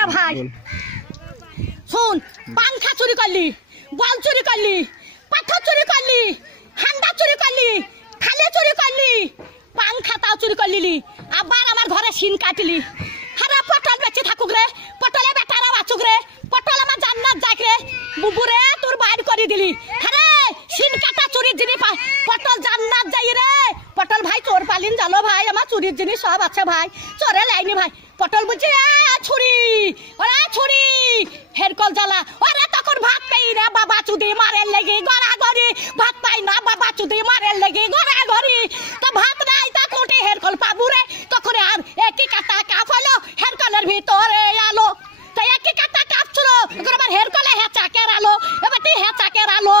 রে ভাই শুন পাংখা চুরি করলি বল চুরি করলি পাথর চুরি করলি হান্ডা চুরি করলি খালে চুরি করলি পাংখাটাও চুরি করলি আবার আমার ঘরে সিন কাটলি হারা পটল বেঁচে থাকুক রে পটলে বেটারা বাঁচুক রে পটল আমার জান্নাত যাক রে বুবুরে তোর বাইর করে দিলি আরে সিন কাটা চুরির জিনিস পটল জান্নাত যাই রে পটল ভাই চোর পালিন জানো ভাই আমার চুরির জিনিস সব আছে ভাই চোরে লাইনি ভাই পটল বলছে ছুরি ওরা ছুরি হেরকল জ্বালা ওরা তখন ভাত পাই না বাবা চুদি মারের লেগে গড়াগড়ি ভাত পাই না বাবা চুদি মারের লেগে গড়াগড়ি তো ভাত নাই তা কোটে হেরকল পাবু রে তখন আর একই কাটা কাপ হলো হেরকলের ভিতরে আলো তাই একই কাটা কাপ ছিল এখন আবার হেরকলে হেঁচা কেরালো এবার তুই হেঁচা কেরালো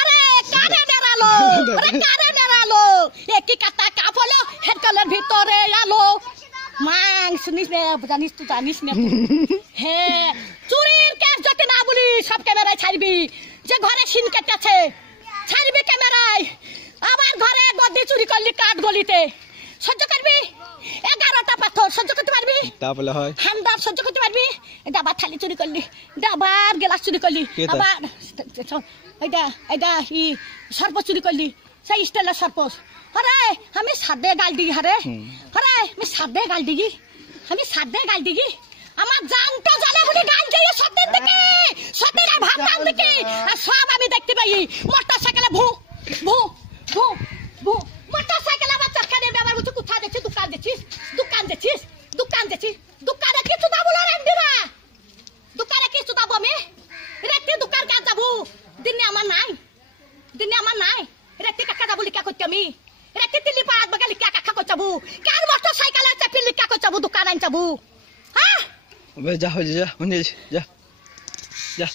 আরে কারে নেড়ালো আরে কারে নেড়ালো একই কাটা কাপ হলো হেরকলের ভিতরে আলো মাং শুনিস না জানিস তুই জানিস না হ্যাঁ চুরির কেস যদি না বলি সব ক্যামেরায় ছাড়বি যে ঘরে সিন কেটেছে ছাড়বি ক্যামেরায় আমার ঘরে গদি চুরি করলি কাঠ গলিতে সহ্য করবি 11টা পাথর সহ্য করতে পারবি তাহলে হয় হান্ডার সহ্য করতে পারবি ডাবার থালি চুরি করলি ডাবার গ্লাস চুরি করলি আবার এইটা ই সর্প চুরি করলি সেই স্টাইলের সর্প আরে আমি সাদে গাল দিগি আরে আমি সাদে গাল দিগি আমি সাদে গাল দিগি আমার জানটা জানে বলি গাল দিয়ে সত্যের দিকে সত্যের ভাত টান দিকে আর সব আমি দেখতে পাই মোটরসাইকেলে ভু ভু ভু ভু মোটরসাইকেলে আমার চরকারে ব্যবহার করছে কোথা দেখছিস দোকান দেখছিস দোকানে কিছু দাবো না রেন্দিরা দোকানে কিছু দাবো আমি রেতে দোকান কাজ যাবো দিনে আমার নাই রেতে কাকা যাবো লিখা করতে আমি রেতে দিল্লি পাড়াত বাগা লিখা কাকা করতে যাবো কার মোটরসাইকেলে চাপি লিখা করতে যাবো দোকান আন যাবো হ্যাঁ যা হয়ে যা যা